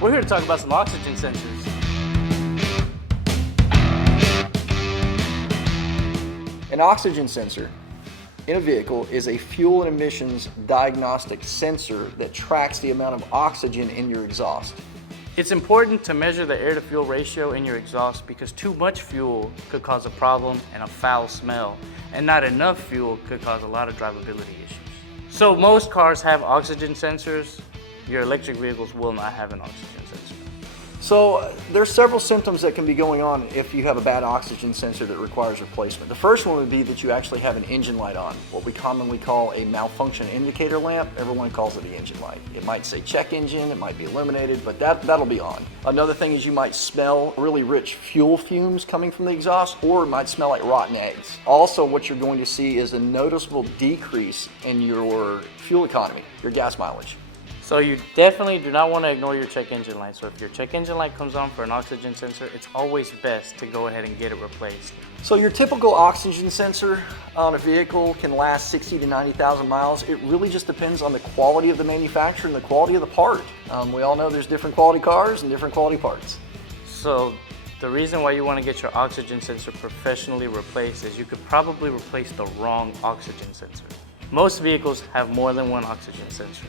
We're here to talk about some oxygen sensors. An oxygen sensor in a vehicle is a fuel and emissions diagnostic sensor that tracks the amount of oxygen in your exhaust. It's important to measure the air-to-fuel ratio in your exhaust because too much fuel could cause a problem and a foul smell, and not enough fuel could cause a lot of drivability issues. So most cars have oxygen sensors. Your electric vehicles will not have an oxygen sensor. So there's several symptoms that can be going on if you have a bad oxygen sensor that requires replacement. The first one would be that you actually have an engine light on, what we commonly call a malfunction indicator lamp. Everyone calls it the engine light. It might say check engine, it might be illuminated, but that'll be on. Another thing is you might smell really rich fuel fumes coming from the exhaust, or it might smell like rotten eggs. Also, what you're going to see is a noticeable decrease in your fuel economy, your gas mileage. So you definitely do not want to ignore your check engine light. So if your check engine light comes on for an oxygen sensor, it's always best to go ahead and get it replaced. So your typical oxygen sensor on a vehicle can last 60 to 90,000 miles. It really just depends on the quality of the manufacturer and the quality of the part. We all know there's different quality cars and different quality parts. So the reason why you want to get your oxygen sensor professionally replaced is you could probably replace the wrong oxygen sensor. Most vehicles have more than one oxygen sensor.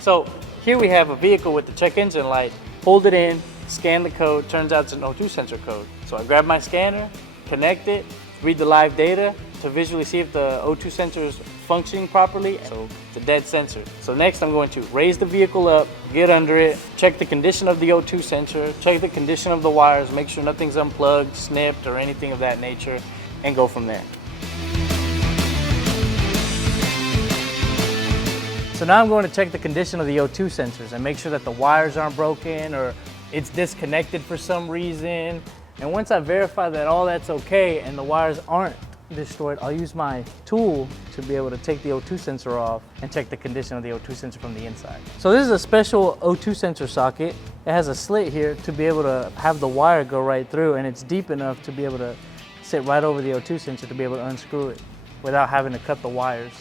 So here we have a vehicle with the check engine light. Hold it in, scan the code, turns out it's an O2 sensor code. So I grab my scanner, connect it, read the live data to visually see if the O2 sensor is functioning properly. So it's a dead sensor. So next I'm going to raise the vehicle up, get under it, check the condition of the O2 sensor, check the condition of the wires, make sure nothing's unplugged, snipped, or anything of that nature, and go from there. So now I'm going to check the condition of the O2 sensors and make sure that the wires aren't broken or it's disconnected for some reason. And once I verify that all that's okay and the wires aren't destroyed, I'll use my tool to be able to take the O2 sensor off and check the condition of the O2 sensor from the inside. So this is a special O2 sensor socket. It has a slit here to be able to have the wire go right through, and it's deep enough to be able to sit right over the O2 sensor to be able to unscrew it without having to cut the wires.